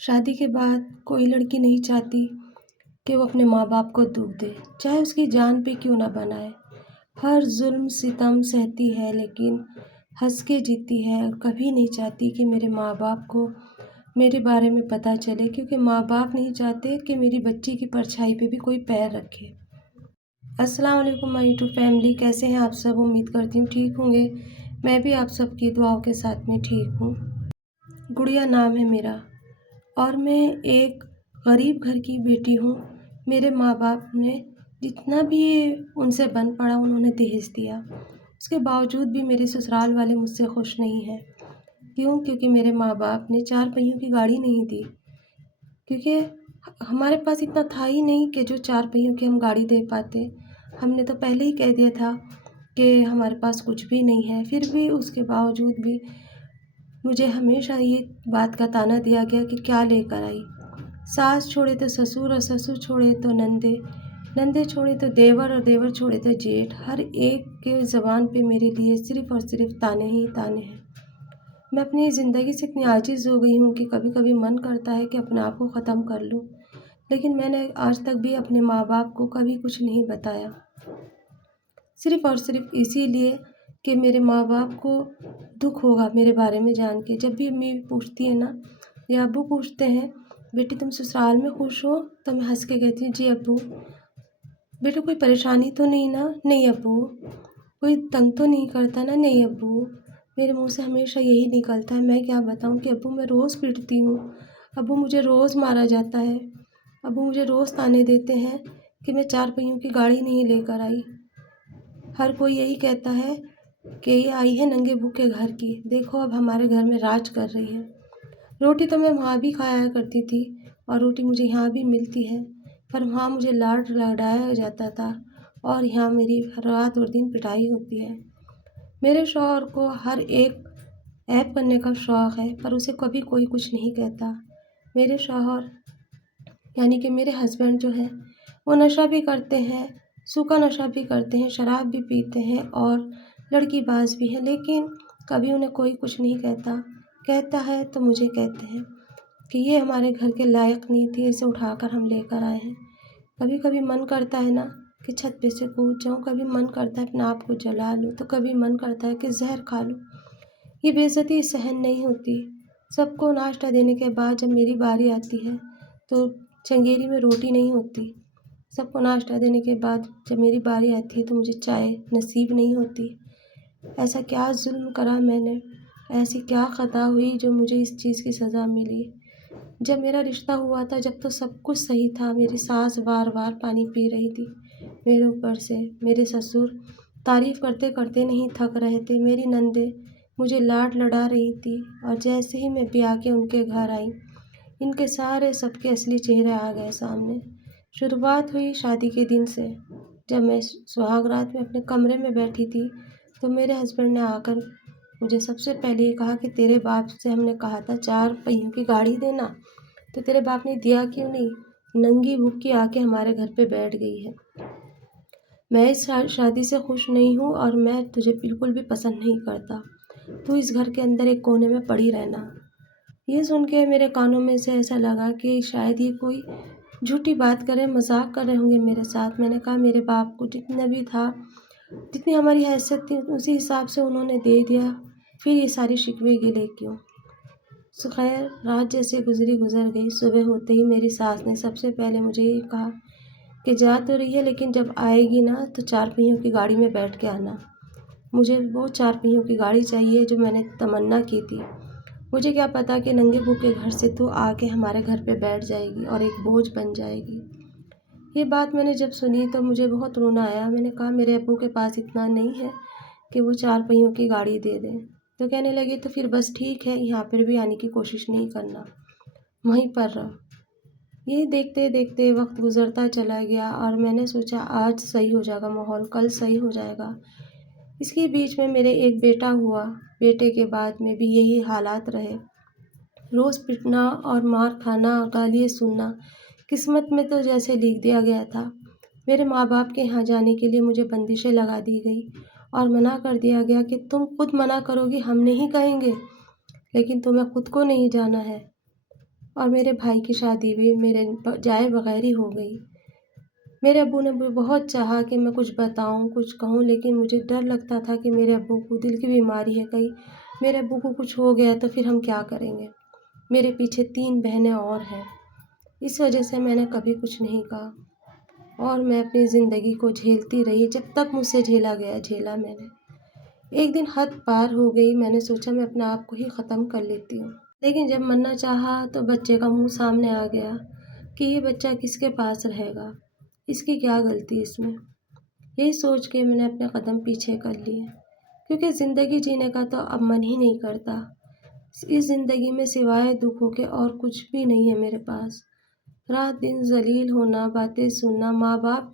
شادی کے بعد کوئی لڑکی نہیں چاہتی کہ وہ اپنے ماں باپ کو دکھ دے، چاہے اس کی جان پہ کیوں نہ بنائے۔ ہر ظلم ستم سہتی ہے لیکن ہنس کے جیتی ہے، اور کبھی نہیں چاہتی کہ میرے ماں باپ کو میرے بارے میں پتہ چلے، کیونکہ ماں باپ نہیں چاہتے کہ میری بچی کی پرچھائی پہ بھی کوئی پیر رکھے۔ السلام علیکم مائی یوٹیوب فیملی، کیسے ہیں آپ سب؟ امید کرتی ہوں ٹھیک ہوں گے۔ میں بھی آپ سب کی دعاؤں کے ساتھ میں ٹھیک ہوں۔ گڑیا نام ہے میرا، اور میں ایک غریب گھر کی بیٹی ہوں۔ میرے ماں باپ نے جتنا بھی ان سے بن پڑا انہوں نے دہیج دیا، اس کے باوجود بھی میرے سسرال والے مجھ سے خوش نہیں ہیں۔ کیوں؟ کیونکہ میرے ماں باپ نے 4 پہیوں کی گاڑی نہیں دی، کیونکہ ہمارے پاس اتنا تھا ہی نہیں کہ جو 4 پہیوں کی ہم گاڑی دے پاتے۔ ہم نے تو پہلے ہی کہہ دیا تھا کہ ہمارے پاس کچھ بھی نہیں ہے، پھر بھی اس کے باوجود بھی مجھے ہمیشہ یہ بات کا طعنہ دیا گیا کہ کیا لے کر آئی۔ ساس چھوڑے تو سسر، اور سسر چھوڑے تو نندے، نندے چھوڑے تو دیور، اور دیور چھوڑے تو جیٹھ۔ ہر ایک کے زبان پہ میرے لیے صرف اور صرف طعنے ہی طعنے ہیں۔ میں اپنی زندگی سے اتنی عاجز ہو گئی ہوں کہ کبھی کبھی من کرتا ہے کہ اپنے آپ کو ختم کر لوں، لیکن میں نے آج تک بھی اپنے ماں باپ کو کبھی کچھ نہیں بتایا، صرف اور صرف اسی لیے کہ میرے ماں باپ کو دکھ ہوگا میرے بارے میں جان کے۔ جب بھی امی پوچھتی ہے نا یا ابو پوچھتے ہیں بیٹی تم سسرال میں خوش ہو، تو میں ہنس کے کہتی ہوں جی ابو۔ بیٹا کوئی پریشانی تو نہیں نا؟ نہیں ابو۔ کوئی تنگ تو نہیں کرتا نا؟ نہیں ابو۔ میرے منہ سے ہمیشہ یہی نکلتا ہے۔ میں کیا بتاؤں کہ ابو میں روز پٹتی ہوں، ابو مجھے روز مارا جاتا ہے، ابو مجھے روز طعنے دیتے ہیں کہ میں 4 پہیوں کی گاڑی نہیں لے کر آئی۔ ہر کوئی یہی کہتا ہے کہ یہ آئی ہے ننگے بھوکے گھر کی، دیکھو اب ہمارے گھر میں راج کر رہی ہے۔ روٹی تو میں وہاں بھی کھایا کرتی تھی، اور روٹی مجھے یہاں بھی ملتی ہے، پر وہاں مجھے لاڈ لڈایا جاتا تھا، اور یہاں میری رات اور دن پٹائی ہوتی ہے۔ میرے شوہر کو ہر ایک عیب کرنے کا شوق ہے، پر اسے کبھی کوئی کچھ نہیں کہتا۔ میرے شوہر یعنی کہ میرے ہسبینڈ جو ہیں وہ نشہ بھی کرتے ہیں، سوکھا نشہ بھی کرتے ہیں، شراب بھی پیتے ہیں، اور لڑکی باز بھی ہیں، لیکن کبھی انہیں کوئی کچھ نہیں کہتا۔ کہتا ہے تو مجھے کہتے ہیں کہ یہ ہمارے گھر کے لائق نہیں تھی، اسے اٹھا کر ہم لے کر آئے ہیں۔ کبھی کبھی من کرتا ہے نا کہ چھت پہ سے کود جاؤں، کبھی من کرتا ہے اپنے آپ کو جلا لوں، تو کبھی من کرتا ہے کہ زہر کھا لوں۔ یہ بے عزتی سہن نہیں ہوتی۔ سب کو ناشتہ دینے کے بعد جب میری باری آتی ہے تو چنگیری میں روٹی نہیں ہوتی۔ سب کو ناشتہ دینے کے بعد جب میری باری آتی ہے تو مجھے چائے نصیب نہیں ہوتی۔ ایسا کیا ظلم کرا میں نے، ایسی کیا خطا ہوئی جو مجھے اس چیز کی سزا ملی؟ جب میرا رشتہ ہوا تھا جب تو سب کچھ صحیح تھا، میری ساس بار بار پانی پی رہی تھی میرے اوپر سے، میرے سسر تعریف کرتے کرتے نہیں تھک رہے تھے، میری نندیں مجھے لاڈ لڈا رہی تھی، اور جیسے ہی میں بیاہ کے ان کے گھر آئی ان کے سارے سب کے اصلی چہرے آ گئے سامنے۔ شروعات ہوئی شادی کے دن سے، جب میں سہاگ رات میں اپنے کمرے میں بیٹھی تھی تو میرے ہسبینڈ نے آ کر مجھے سب سے پہلے یہ کہا کہ تیرے باپ سے ہم نے کہا تھا 4 پہیوں کی گاڑی دینا، تو تیرے باپ نے دیا کیوں نہیں؟ ننگی بھوکی آ کے ہمارے گھر پہ بیٹھ گئی ہے۔ میں اس شادی سے خوش نہیں ہوں، اور میں تجھے بالکل بھی پسند نہیں کرتا، تو اس گھر کے اندر ایک کونے میں پڑی رہنا۔ یہ سن کے میرے کانوں میں سے ایسا لگا کہ شاید یہ کوئی جھوٹی بات کرے، مذاق کر رہے ہوں گے میرے ساتھ۔ میں نے کہا میرے باپ کو جتنا بھی تھا، جتنی ہماری حیثیت تھی اسی حساب سے انہوں نے دے دیا، پھر یہ ساری شکوے گلے کیوں؟ خیر رات جیسے گزری گزر گئی۔ صبح ہوتے ہی میری ساس نے سب سے پہلے مجھے یہ کہا کہ جا تو رہی ہے لیکن جب آئے گی نا تو 4 پہیوں کی گاڑی میں بیٹھ کے آنا۔ مجھے وہ 4 پہیوں کی گاڑی چاہیے جو میں نے تمنا کی تھی۔ مجھے کیا پتا کہ ننگے بھوکے گھر سے تو آ کے ہمارے گھر پہ بیٹھ جائے گی اور ایک بوجھ بن جائے گی۔ یہ بات میں نے جب سنی تو مجھے بہت رونا آیا۔ میں نے کہا میرے ابو کے پاس اتنا نہیں ہے کہ وہ 4 پہیوں کی گاڑی دے دیں۔ تو کہنے لگے تو پھر بس ٹھیک ہے، یہاں پر بھی آنے کی کوشش نہیں کرنا، وہیں پر رہو۔ یہ دیکھتے دیکھتے وقت گزرتا چلا گیا، اور میں نے سوچا آج صحیح ہو جائے گا ماحول، کل صحیح ہو جائے گا۔ اس کے بیچ میں میرے ایک بیٹا ہوا، بیٹے کے بعد میں بھی یہی حالات رہے، روز پٹنا اور مار کھانا، گالیاں سننا۔ قسمت میں تو جیسے لکھ دیا گیا تھا۔ میرے ماں باپ کے یہاں جانے کے لیے مجھے بندشیں لگا دی گئی اور منع کر دیا گیا کہ تم خود منع کرو گی، ہم نہیں کہیں گے، لیکن تمہیں خود کو نہیں جانا ہے۔ اور میرے بھائی کی شادی بھی میرے جائے بغیر ہی ہو گئی۔ میرے ابو نے بھی بہت چاہا کہ میں کچھ بتاؤں، کچھ کہوں، لیکن مجھے ڈر لگتا تھا کہ میرے ابو کو دل کی بیماری ہے، کہیں میرے ابو کو کچھ ہو گیا تو پھر ہم کیا کریں گے۔ میرے پیچھے 3 بہنیں اور ہیں، اس وجہ سے میں نے کبھی کچھ نہیں کہا اور میں اپنی زندگی کو جھیلتی رہی، جب تک مجھ سے جھیلا گیا جھیلا میں نے۔ ایک دن حد پار ہو گئی، میں نے سوچا میں اپنے آپ کو ہی ختم کر لیتی ہوں، لیکن جب مرنا چاہا تو بچے کا منہ سامنے آ گیا کہ یہ بچہ کس کے پاس رہے گا، اس کی کیا غلطی اس میں۔ یہی سوچ کے میں نے اپنے قدم پیچھے کر لیے، کیونکہ زندگی جینے کا تو اب من ہی نہیں کرتا۔ اس زندگی میں سوائے دکھوں کے اور کچھ بھی نہیں ہے میرے پاس۔ رات دن ذلیل ہونا، باتیں سننا، ماں باپ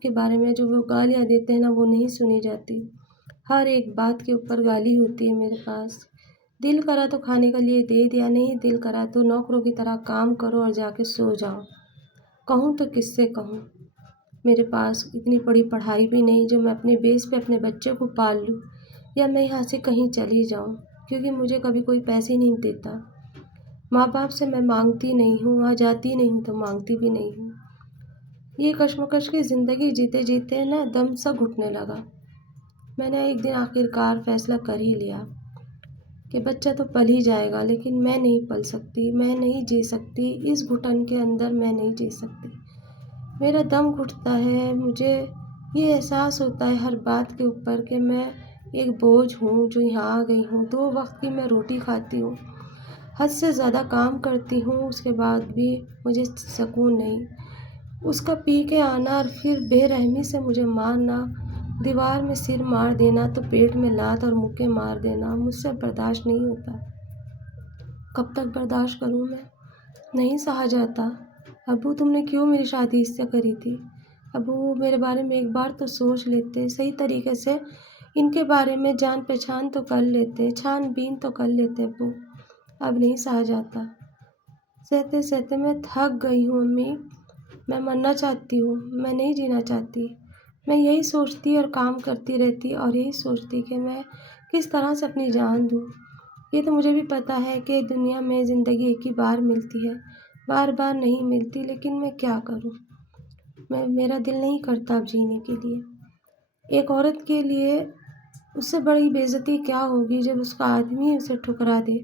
کے بارے میں جو وہ گالیاں دیتے ہیں نا، وہ نہیں سنی جاتی۔ ہر ایک بات کے اوپر گالی ہوتی ہے میرے پاس۔ دل کرا تو کھانے کے لیے دے دیا، نہیں دل کرا تو نوکروں کی طرح کام کرو اور جا کے سو جاؤ۔ کہوں تو کس سے کہوں؟ میرے پاس اتنی بڑی پڑھائی بھی نہیں جو میں اپنے بیس پہ اپنے بچے کو پال لوں، یا میں یہاں سے کہیں چلی جاؤں، کیونکہ مجھے کبھی کوئی پیسے نہیں دیتا۔ ماں باپ سے میں مانگتی نہیں ہوں، وہاں جاتی نہیں ہوں تو مانگتی بھی نہیں ہوں۔ یہ کشمکش کی زندگی جیتے جیتے نا دم سا گھٹنے لگا۔ میں نے ایک دن آخرکار فیصلہ کر ہی لیا کہ بچہ تو پل ہی جائے گا، لیکن میں نہیں پل سکتی، میں نہیں جی سکتی، اس گھٹن کے اندر میں نہیں جی سکتی۔ میرا دم گھٹتا ہے، مجھے یہ احساس ہوتا ہے ہر بات کے اوپر کہ میں ایک بوجھ ہوں جو یہاں آ گئی ہوں۔ 2 وقت کی میں روٹی کھاتی ہوں، حد سے زیادہ کام کرتی ہوں، اس کے بعد بھی مجھے سکون نہیں۔ اس کا پی کے آنا اور پھر بے رحمی سے مجھے مارنا، دیوار میں سر مار دینا تو پیٹ میں لات اور مکے مار دینا مجھ سے برداشت نہیں ہوتا۔ کب تک برداشت کروں میں؟ نہیں سہا جاتا۔ ابو تم نے کیوں میری شادی اس سے کری تھی؟ ابو میرے بارے میں ایک بار تو سوچ لیتے، صحیح طریقے سے ان کے بارے میں جان پہچان تو کر لیتے، چھان بین تو کر لیتے ابو۔ اب نہیں سہا جاتا۔ سہتے سہتے میں تھک گئی ہوں امی، میں مرنا چاہتی ہوں، میں نہیں جینا چاہتی۔ میں یہی سوچتی اور کام کرتی رہتی اور یہی سوچتی کہ میں کس طرح سے اپنی جان دوں۔ یہ تو مجھے بھی پتہ ہے کہ دنیا میں زندگی ایک ہی بار ملتی ہے، بار بار نہیں ملتی، لیکن میں کیا کروں؟ میرا دل نہیں کرتا اب جینے کے لیے۔ ایک عورت کے لیے اس سے بڑی بے عزتی کیا ہوگی جب اس کا آدمی اسے ٹھکرا دے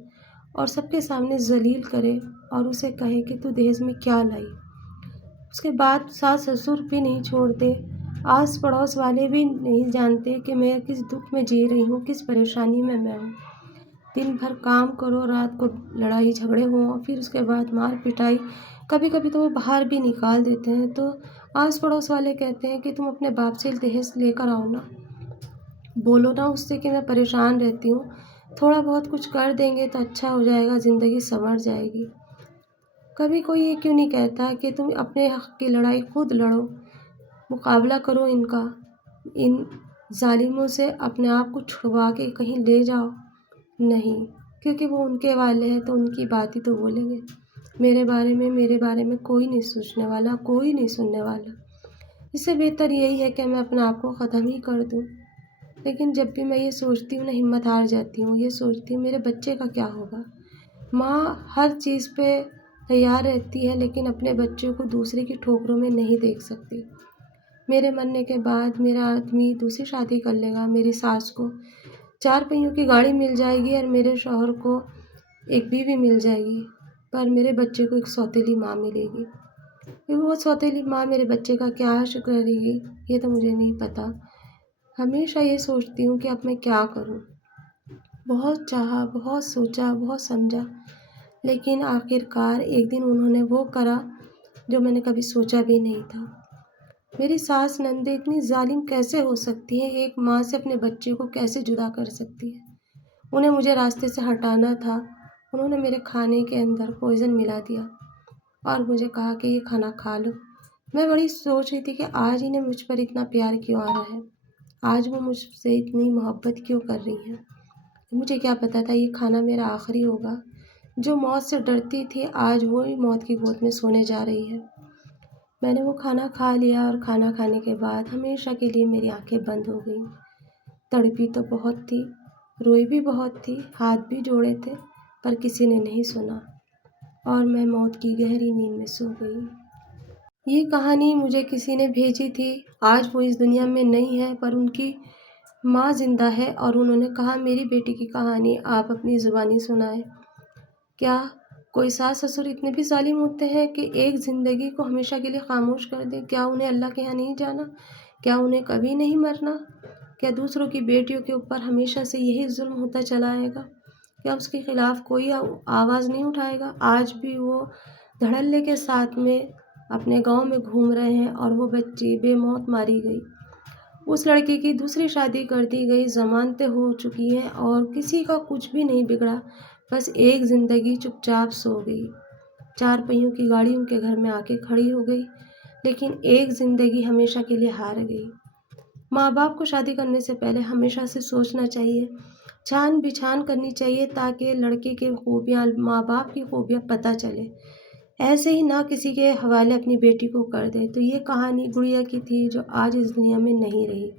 اور سب کے سامنے ذلیل کرے اور اسے کہے کہ تو دہیج میں کیا لائی۔ اس کے بعد ساس سسر بھی نہیں چھوڑتے، آس پڑوس والے بھی نہیں جانتے کہ میں کس دکھ میں جی رہی ہوں، کس پریشانی میں ہوں۔ دن بھر کام کرو، رات کو لڑائی جھگڑے ہوں، پھر اس کے بعد مار پٹائی، کبھی کبھی تو وہ باہر بھی نکال دیتے ہیں، تو آس پڑوس والے کہتے ہیں کہ تم اپنے باپ سے دہیج لے کر آؤ نا، بولو نا اس سے کہ میں پریشان رہتی ہوں، تھوڑا بہت کچھ کر دیں گے تو اچھا ہو جائے گا، زندگی سنور جائے گی۔ کبھی کوئی یہ کیوں نہیں کہتا کہ تم اپنے حق کی لڑائی خود لڑو، مقابلہ کرو ان ظالموں سے، اپنے آپ کو چھڑوا کے کہیں لے جاؤ؟ نہیں، کیونکہ وہ ان کے والے ہیں تو ان کی بات ہی تو بولیں گے۔ میرے بارے میں کوئی نہیں سوچنے والا، کوئی نہیں سننے والا۔ اس سے بہتر یہی ہے کہ میں اپنے آپ کو ختم ہی کر دوں۔ لیکن جب بھی میں یہ سوچتی ہوں نا، ہمت ہار جاتی ہوں، یہ سوچتی ہوں میرے بچے کا کیا ہوگا۔ ماں ہر چیز پہ تیار رہتی ہے، لیکن اپنے بچوں کو دوسرے کی ٹھوکروں میں نہیں دیکھ سکتی۔ میرے مرنے کے بعد میرا آدمی دوسری شادی کر لے گا، میری ساس کو 4 پہیوں کی گاڑی مل جائے گی اور میرے شوہر کو ایک بیوی مل جائے گی، پر میرے بچے کو ایک سوتیلی ماں ملے گی۔ وہ سوتیلی ماں میرے بچے کا کیا شکر کرے گی یہ تو مجھے نہیں پتا۔ ہمیشہ یہ سوچتی ہوں کہ اب میں کیا کروں۔ بہت چاہا، بہت سوچا، بہت سمجھا، لیکن آخرکار ایک دن انہوں نے وہ کرا جو میں نے کبھی سوچا بھی نہیں تھا۔ میری ساس نندیں اتنی ظالم کیسے ہو سکتی ہیں؟ ایک ماں سے اپنے بچے کو کیسے جدا کر سکتی ہے؟ انہیں مجھے راستے سے ہٹانا تھا، انہوں نے میرے کھانے کے اندر پوائزن ملا دیا اور مجھے کہا کہ یہ کھانا کھا لو۔ میں بڑی سوچ رہی تھی کہ آج انہیں مجھ پر اتنا پیار کیوں آ رہا ہے، آج وہ مجھ سے اتنی محبت کیوں کر رہی ہیں۔ مجھے کیا پتا تھا یہ کھانا میرا آخری ہوگا۔ جو موت سے ڈرتی تھی آج وہی موت کی گود میں سونے جا رہی ہے۔ میں نے وہ کھانا کھا لیا اور کھانا کھانے کے بعد ہمیشہ کے لیے میری آنکھیں بند ہو گئیں۔ تڑپی تو بہت تھی، روئی بھی بہت تھی، ہاتھ بھی جوڑے تھے، پر کسی نے نہیں سنا۔ اور میں موت کی گہری نیند میں سو گئی۔ یہ کہانی مجھے کسی نے بھیجی تھی۔ آج وہ اس دنیا میں نہیں ہے، پر ان کی ماں زندہ ہے اور انہوں نے کہا میری بیٹی کی کہانی آپ اپنی زبانی سنائیں۔ کیا کوئی ساس سسر اتنے بھی ظالم ہوتے ہیں کہ ایک زندگی کو ہمیشہ کے لیے خاموش کر دیں؟ کیا انہیں اللہ کے یہاں نہیں جانا؟ کیا انہیں کبھی نہیں مرنا؟ کیا دوسروں کی بیٹیوں کے اوپر ہمیشہ سے یہی ظلم ہوتا چلا آئے گا؟ کیا اس کے خلاف کوئی آواز نہیں اٹھائے گا؟ آج بھی وہ دھڑلے کے ساتھ میں اپنے گاؤں میں گھوم رہے ہیں اور وہ بچی بے موت ماری گئی۔ اس لڑکی کی دوسری شادی کر دی گئی، ضمانتیں ہو چکی ہیں اور کسی کا کچھ بھی نہیں بگڑا، بس ایک زندگی چپ چاپ سو گئی۔ 4 پہیوں کی گاڑی ان کے گھر میں آ کے کھڑی ہو گئی، لیکن ایک زندگی ہمیشہ کے لیے ہار گئی۔ ماں باپ کو شادی کرنے سے پہلے ہمیشہ سے سوچنا چاہیے، چھان بچھان کرنی چاہیے تاکہ لڑکے کی خوبیاں، ماں باپ کی خوبیاں پتہ چلے۔ ایسے ہی نہ کسی کے حوالے اپنی بیٹی کو کر دے۔ تو یہ کہانی گڑیا کی تھی جو آج اس دنیا میں نہیں رہی۔